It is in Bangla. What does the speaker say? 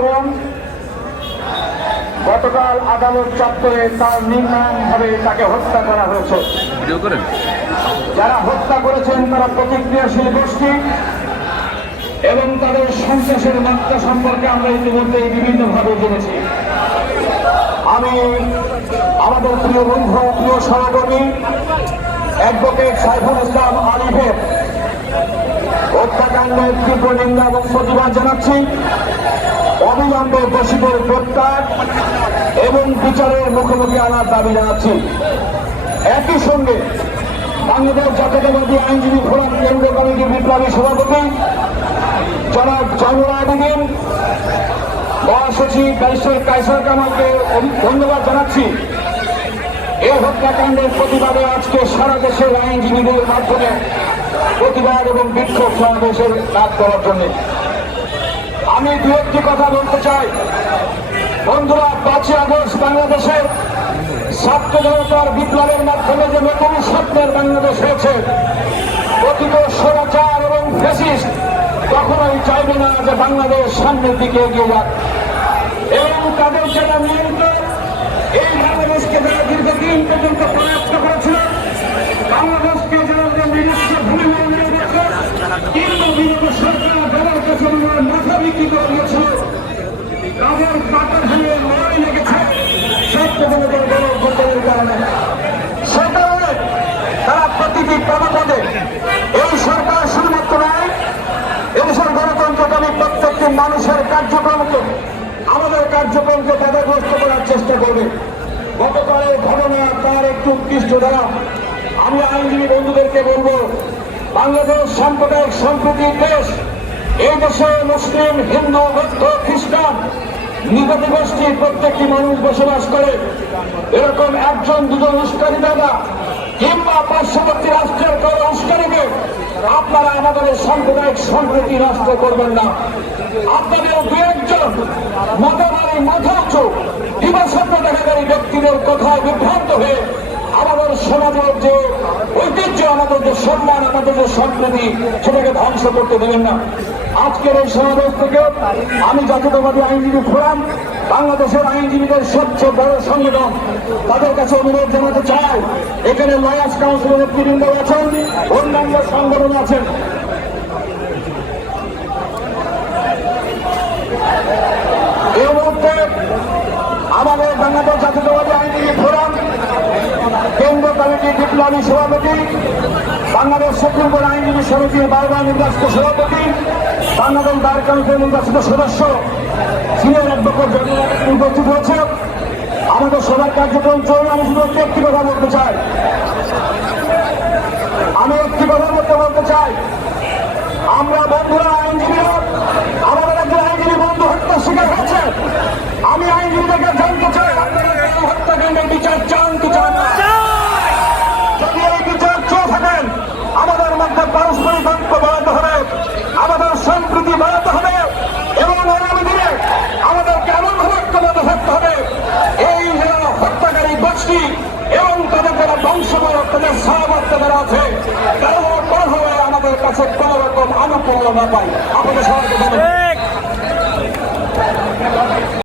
তরুণ গতকাল আদালত চত্বরে তার নির্মমভাবে তাকে হত্যা করা হয়েছে। যারা হত্যা করেছেন তারা প্রতিক্রিয়াশীল গোষ্ঠী এবং তাদের সন্ত্রাসের মাত্রা সম্পর্কে আমরা ইতিমধ্যে বিভিন্নভাবে জেনেছি। আমি আমাদের প্রিয় বন্ধু, প্রিয় সহকর্মী অ্যাডভোকেট সাইফুল ইসলাম আলিফের হত্যাকাণ্ডের তীব্র নিন্দা এবং প্রতিবাদ জানাচ্ছি। অবিলম্বে দোষীদের গ্রেপ্তার এবং বিচারের মুখোমুখি আনার দাবি জানাচ্ছি। একই সঙ্গে বাংলাদেশ জাতীয়তাবাদী আইনজীবী ফোরাম কেন্দ্রীয় কমিটির বিপ্লবী সভাপতি জনাব জানুল আবেদিন, মহাসচিব ব্যারিস্টার কায়সার কামালকে ধন্যবাদ জানাচ্ছি। এই হত্যাকাণ্ডের প্রতিবাদে আজকে সারা দেশের আইনজীবীদের মাধ্যমে প্রতিবাদ এবং বিক্ষোভ সমাবেশের কাজ করার জন্য আমি দু একটি কথা বলতে চাই। বন্ধুরা, 5ই আগস্ট বাংলাদেশের ছাত্র জনতার বিপ্লবের মাধ্যমে যে নতুন স্বপ্নের বাংলাদেশ হয়েছে, অতীত স্বৈরাচার এবং ফ্যাসিস্ট কখনোই চাইবে না যে বাংলাদেশ সামনের দিকে এগিয়ে যাক। এবং তাদের যারা নিয়ন্ত্রণ এই বাংলাদেশকে যারা দীর্ঘদিন পর্যন্ত পরাস্ত করেছিল, বাংলাদেশকে যারা নিজস্ব ভূমি কিন্তু বিগত সরকার যাদের কাছে মাথা বিক্রি করে দিয়েছিল, তাদের পাতা ভেঙে লড়াই লেগেছে সত্যজনদের গণভোটের কারণে। সে কারণে তারা প্রতিটি পদপদে এই সরকার শুধুমাত্র নয়, এদেশের গণতন্ত্রকামী প্রত্যেকটি মানুষের কার্যক্রমকে, আমাদের কার্যক্রমকে বাধাগ্রস্ত করার চেষ্টা করবে। গতকালের ঘটনা তার একটু উৎকৃষ্ট ধারা। আমি আইনজীবী বন্ধুদেরকে বলবো, বাংলাদেশ সাম্প্রদায়িক সম্প্রীতির দেশ। এই দেশে মুসলিম, হিন্দু, বৌদ্ধ, খ্রিস্টান নিগত গোষ্ঠীর প্রত্যেকটি মানুষ বসবাস করে। এরকম একজন দুজন উস্কানি দাদা কিংবা পার্শ্ববর্তী রাষ্ট্রের কোনো উস্কানিকে আপনারা আমাদের সাম্প্রদায়িক সম্প্রীতি নষ্ট করবেন না। আপনাদের দু একজন মতবাদী মাথা উঁচু দিবাস্বপ্ন দেখাকারী ব্যক্তিদের কথায় বিভ্রান্ত হয়ে আমাদের সমাজের যে ঐতিহ্য, আমাদের যে সম্মান, আমাদের যে সম্প্রীতি, সেটাকে ধ্বংস করতে দেবেন না। আজকের এই সমাবেশ থেকে আমি জাতীয়তাবাদী আইনজীবী ফোরাম, বাংলাদেশের আইনজীবীদের সবচেয়ে বড় সংগঠন, তাদের কাছে অনুরোধ জানাতে চাই, এখানে লয়ার্স কাউন্সিলের নেতৃবৃন্দ আছেন, অন্যান্য সংগঠন আছেন, এই মুহূর্তে আমাদের বাংলাদেশ জাতীয়তাবাদী আইনজীবী ফোরাম কেন্দ্রীয় কমিটির বিপ্লবী সভাপতি, বাংলাদেশ সুপ্রিম কোর্ট আইনজীবী সমিতির বারবার নির্বাচিত সভাপতি, বাংলাদেশ বার কাউন্সিলের নির্বাচিত সদস্য সিনিয়র অ্যাডভোকেট উপস্থিত হয়েছে। আমাদের সবার কার্যক্রম চলবে। আমি শুধু একটি কথা বলতে চাই, আমরা বন্ধুরা আইনজীবীরা, আমাদের একজন আইনজীবী বন্ধু হত্যার শিকার হয়েছে। আমি আইনজীবীদেরকে জানতে চাই, আপনারা হত্যাকাণ্ডের বিচার চান কি চান না? যদি এই বিচার চেয়ে থাকেন, আমাদের মধ্যে পারস্পরিক ঐক্য বাড়াতে হবে, আমাদের সম্প্রীতি বাড়াতে হবে এবং আগামী দিনে আমাদেরকে এমনভাবে ঐক্যবদ্ধ থাকতে হবে, এই হত্যাকারী গোষ্ঠী এবং তাদের যারা বংশধর, তাদের সহবর্তী যারা আছে, তারা কোনোভাবে আমাদের কাছে কোন রকম আনুকূল্য না পায়। আপনাদের সবাইকে